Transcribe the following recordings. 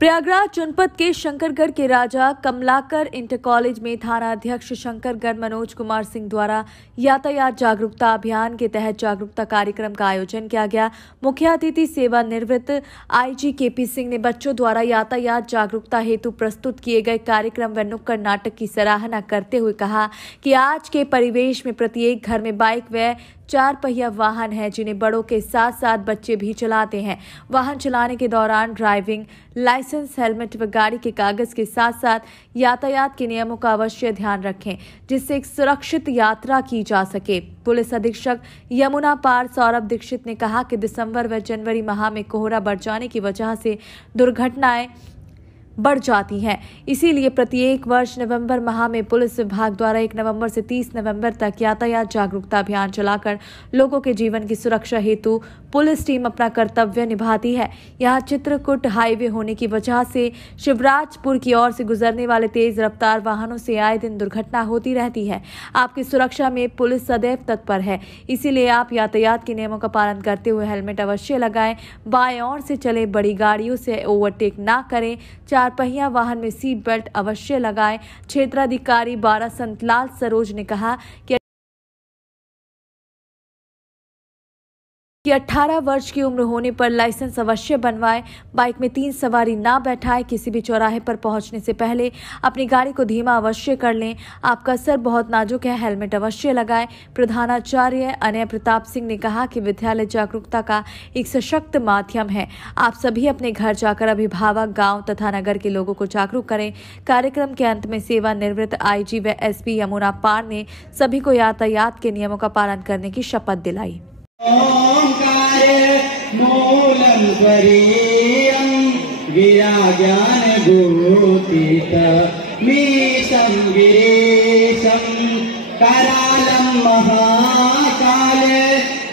प्रयागराज जनपद के शंकरगढ़ के राजा कमलाकर इंटर कॉलेज में थाना अध्यक्ष शंकरगढ़ मनोज कुमार सिंह द्वारा यातायात जागरूकता अभियान के तहत जागरूकता कार्यक्रम का आयोजन किया गया। मुख्य अतिथि सेवानिवृत्त आईजी केपी सिंह ने बच्चों द्वारा यातायात जागरूकता हेतु प्रस्तुत किए गए कार्यक्रम व नुक्कड़ नाटक की सराहना करते हुए कहा कि आज के परिवेश में प्रत्येक घर में बाइक व 4 पहिया वाहन है, जिन्हें बड़ों के साथ साथ बच्चे भी चलाते हैं। वाहन चलाने के दौरान ड्राइविंग लाइसेंस, हेलमेट व गाड़ी के कागज के साथ साथ यातायात के नियमों का अवश्य ध्यान रखें, जिससे एक सुरक्षित यात्रा की जा सके। पुलिस अधीक्षक यमुना पार सौरभ दीक्षित ने कहा कि दिसंबर व जनवरी माह में कोहरा बढ़ जाने की वजह से दुर्घटनाएं बढ़ जाती हैं। इसीलिए प्रत्येक वर्ष नवंबर माह में पुलिस विभाग द्वारा 1 नवंबर से 30 नवंबर तक यातायात जागरूकता अभियान चलाकर लोगों के जीवन की सुरक्षा हेतु पुलिस टीम अपना कर्तव्य निभाती है। यहाँ चित्रकूट हाईवे होने की वजह से शिवराजपुर की ओर से गुजरने वाले तेज रफ्तार वाहनों से आए दिन दुर्घटना होती रहती है। आपकी सुरक्षा में पुलिस सदैव तत्पर है, इसीलिए आप यातायात के नियमों का पालन करते हुए हेलमेट अवश्य लगाएं, बाएं ओर से चले, बड़ी गाड़ियों से ओवरटेक ना करें, 4 पहिया वाहन में सीट बेल्ट अवश्य लगाएं। क्षेत्राधिकारी 12 संतलाल सरोज ने कहा कि 18 वर्ष की उम्र होने पर लाइसेंस अवश्य बनवाएं, बाइक में 3 सवारी ना बैठाएं, किसी भी चौराहे पर पहुंचने से पहले अपनी गाड़ी को धीमा अवश्य कर लें, आपका सर बहुत नाजुक है, हेलमेट अवश्य लगाएं। प्रधानाचार्य अनय प्रताप सिंह ने कहा कि विद्यालय जागरूकता का एक सशक्त माध्यम है। आप सभी अपने घर जाकर अभिभावक, गाँव तथा नगर के लोगों को जागरूक करें। कार्यक्रम के अंत में सेवानिवृत्त आईजी व एसपी यमुना पार ने सभी को यातायात के नियमों का पालन करने की शपथ दिलाई। मूलम स्वरीयं गिराज्ञान भूतित मीशं गिरीशं करालं महाकाल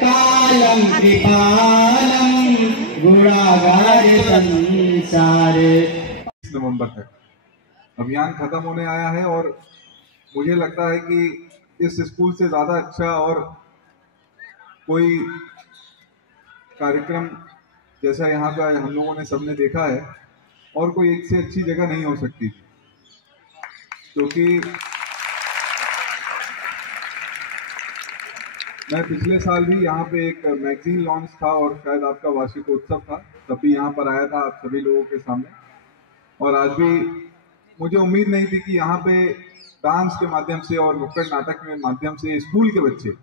कालं कृपालं गुणागार संसार। 30 नवंबर तक अभियान खत्म होने आया है और मुझे लगता है कि इस स्कूल से ज़्यादा अच्छा और कोई कार्यक्रम जैसा यहाँ का हम लोगों ने सबने देखा है और कोई एक से अच्छी जगह नहीं हो सकती, क्योंकि मैं पिछले साल भी यहाँ पे एक मैगजीन लॉन्च था और शायद आपका वार्षिकोत्सव था, तब भी यहाँ पर आया था आप सभी लोगों के सामने। और आज भी मुझे उम्मीद नहीं थी कि यहाँ पे डांस के माध्यम से और नुक्कड़ नाटक के माध्यम से स्कूल के बच्चे,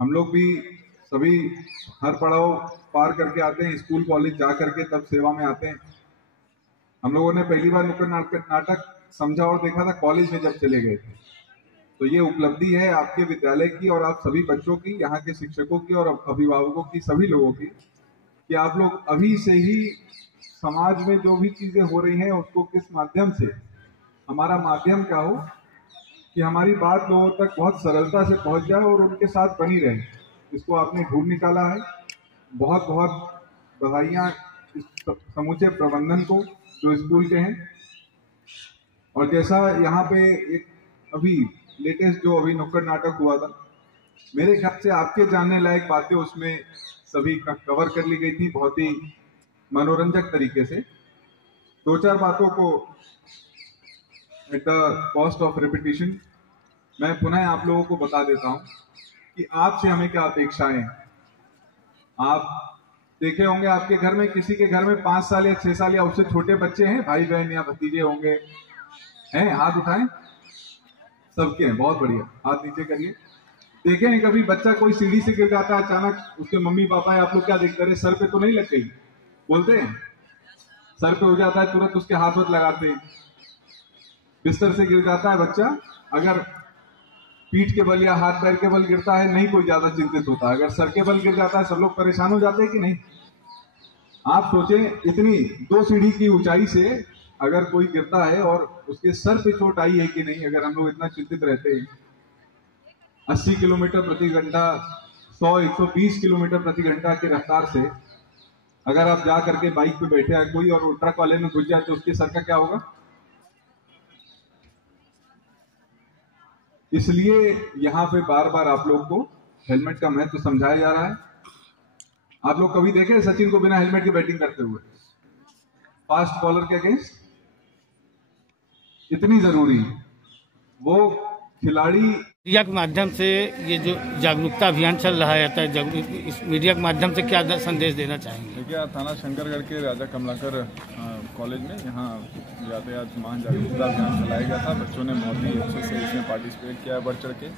हम लोग भी सभी हर पड़ाव पार करके आते हैं, स्कूल कॉलेज जा करके तब सेवा में आते हैं। हम लोगों ने पहली बार नुक्कड़ नाटक समझा और देखा था कॉलेज में जब चले गए थे। तो ये उपलब्धि है आपके विद्यालय की और आप सभी बच्चों की, यहाँ के शिक्षकों की और अभिभावकों की, सभी लोगों की, कि आप लोग अभी से ही समाज में जो भी चीजें हो रही हैं उसको किस माध्यम से, हमारा माध्यम क्या हो कि हमारी बात लोगों तक बहुत सरलता से पहुंच जाए और उनके साथ बनी रहे। इसको आपने ढूंढ निकाला है। बहुत बहुत बधाइयाँ इस समूचे प्रबंधन को जो स्कूल के हैं। और जैसा यहाँ पे एक अभी लेटेस्ट जो अभी नुक्कड़ नाटक हुआ था, मेरे ख्याल से आपके जानने लायक बातें उसमें सभी कवर कर ली गई थी बहुत ही मनोरंजक तरीके से। 2-4 बातों को at the cost of repetition मैं पुनः आप लोगों को बता देता हूं कि आपसे हमें क्या अपेक्षाएं हैं। आप देखे होंगे आपके घर में, किसी के घर में 5 साल या 6 साल या उससे छोटे बच्चे हैं, भाई बहन या भतीजे होंगे, हैं? हाथ उठाएं। सबके हैं, बहुत बढ़िया, हाथ नीचे करिए। देखे हैं कभी बच्चा कोई सीढ़ी से गिर जाता है अचानक, उसके मम्मी पापा आप लोग क्या देखते रहे, सर पे तो नहीं लग गई, बोलते हैं सर पे हो जाता है, तुरंत उसके हाथ वत लगाते हैं। बिस्तर से गिर जाता है बच्चा, अगर पीठ के बल या हाथ पैर के बल गिरता है नहीं कोई ज्यादा चिंतित होता, अगर सर के बल गिर जाता है सब लोग परेशान हो जाते हैं कि नहीं। आप सोचें इतनी 2 सीढ़ी की ऊंचाई से अगर कोई गिरता है और उसके सर पे चोट आई है कि नहीं, अगर हम लोग इतना चिंतित रहते हैं। 80 किलोमीटर प्रति घंटा, 100-120 किलोमीटर प्रति घंटा की रफ्तार से अगर आप जा करके बाइक पे बैठे हैं कोई और ट्रक वाले में घुस जाए तो उसके सर का क्या होगा। इसलिए यहाँ पे बार बार आप लोग को हेलमेट का महत्व समझाया जा रहा है। आप लोग कभी देखे सचिन को बिना हेलमेट के बैटिंग करते हुए? फास्ट फॉलोअर के अगेंस्ट इतनी जरूरी है। वो खिलाड़ी मीडिया के माध्यम से ये जो जागरूकता अभियान चल रहा है, इस मीडिया के माध्यम से क्या संदेश देना चाहेंगे? देखिए, थाना शंकरगढ़ के राजा कमलाकर कॉलेज में यहाँ यातायात महान जागरूकता अभियान चलाया गया था। बच्चों ने बहुत ही अच्छे से इसमें पार्टिसिपेट किया, बढ़ चढ़ के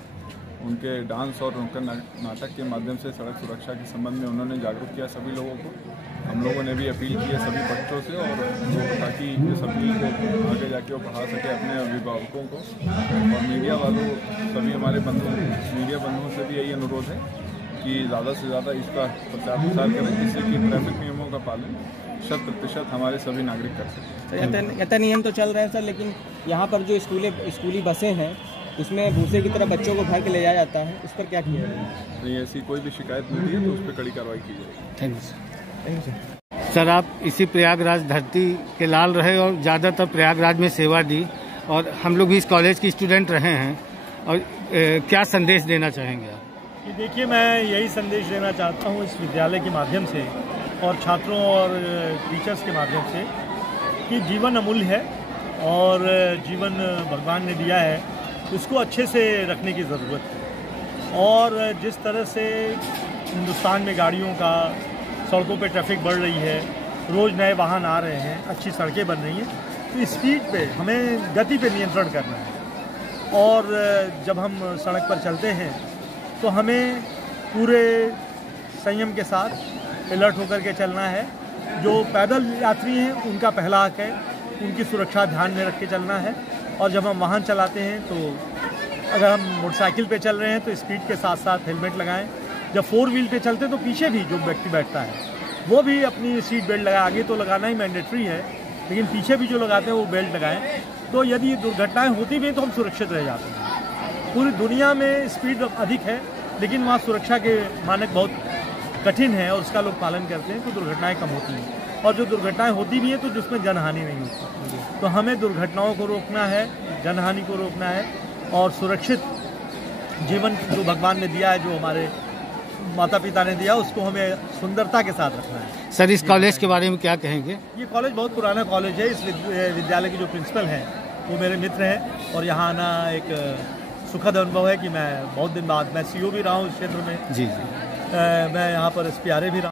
उनके डांस और नुक्कड़ नाटक के माध्यम से सड़क सुरक्षा के संबंध में उन्होंने जागरूक किया सभी लोगों को। हम लोगों ने भी अपील की है सभी बच्चों से, और ताकि इस अपील को आगे जाके वो बढ़ा सके अपने अभिभावकों को। और मीडिया वालों, सभी हमारे मीडिया बंधुओं से भी यही अनुरोध है कि ज़्यादा से ज़्यादा इसका प्रचार प्रसार करें, जिससे कि ट्रैफिक नियमों का पालन 100% हमारे सभी नागरिक कर सकें। यातायात नियम तो चल रहे हैं सर, लेकिन यहाँ पर जो स्कूली बसें हैं उसमें भूसे की तरह बच्चों को भर के ले जाया जाता है, उस पर क्या किया जाए? नहीं, ऐसी कोई भी शिकायत मिलती है तो उस पर कड़ी कार्रवाई की जाएगी। Thank you sir. सर, आप इसी प्रयागराज धरती के लाल रहे और ज़्यादातर प्रयागराज में सेवा दी, और हम लोग भी इस कॉलेज के स्टूडेंट रहे हैं, और क्या संदेश देना चाहेंगे आप? कि देखिए, मैं यही संदेश देना चाहता हूँ इस विद्यालय के माध्यम से और छात्रों और टीचर्स के माध्यम से कि जीवन अमूल्य है और जीवन भगवान ने दिया है, उसको अच्छे से रखने की ज़रूरत है। और जिस तरह से हिंदुस्तान में गाड़ियों का, सड़कों पे ट्रैफिक बढ़ रही है, रोज़ नए वाहन आ रहे हैं, अच्छी सड़कें बन रही हैं, तो स्पीड पे हमें गति पे नियंत्रण करना है। और जब हम सड़क पर चलते हैं तो हमें पूरे संयम के साथ अलर्ट होकर के चलना है। जो पैदल यात्री हैं उनका पहला हक है, उनकी सुरक्षा ध्यान में रख के चलना है। और जब हम वाहन चलाते हैं तो अगर हम मोटरसाइकिल पे चल रहे हैं तो स्पीड के साथ साथ हेलमेट लगाएं। जब 4 व्हील पे चलते हैं तो पीछे भी जो व्यक्ति बैठता है वो भी अपनी सीट बेल्ट लगाए। आगे तो लगाना ही मैंडेटरी है, लेकिन पीछे भी जो लगाते हैं वो बेल्ट लगाएं। तो यदि दुर्घटनाएं होती भी तो हम सुरक्षित रह जाते हैं। पूरी दुनिया में स्पीड अधिक है, लेकिन वहाँ सुरक्षा के मानक बहुत कठिन है और उसका लोग पालन करते हैं, तो दुर्घटनाएँ कम होती हैं। और जो दुर्घटनाएं होती भी हैं तो जिसमें जनहानि नहीं होती। तो हमें दुर्घटनाओं को रोकना है, जनहानि को रोकना है, और सुरक्षित जीवन जो भगवान ने दिया है, जो हमारे माता पिता ने दिया, उसको हमें सुंदरता के साथ रखना है। सर, इस कॉलेज के बारे में क्या कहेंगे? ये कॉलेज बहुत पुराना कॉलेज है। इस विद्यालय के जो प्रिंसिपल हैं वो मेरे मित्र हैं, और यहाँ आना एक सुखद अनुभव है कि मैं बहुत दिन बाद, मैं CO भी रहा हूँ इस क्षेत्र में। जी। मैं यहाँ पर SPRA भी रहा।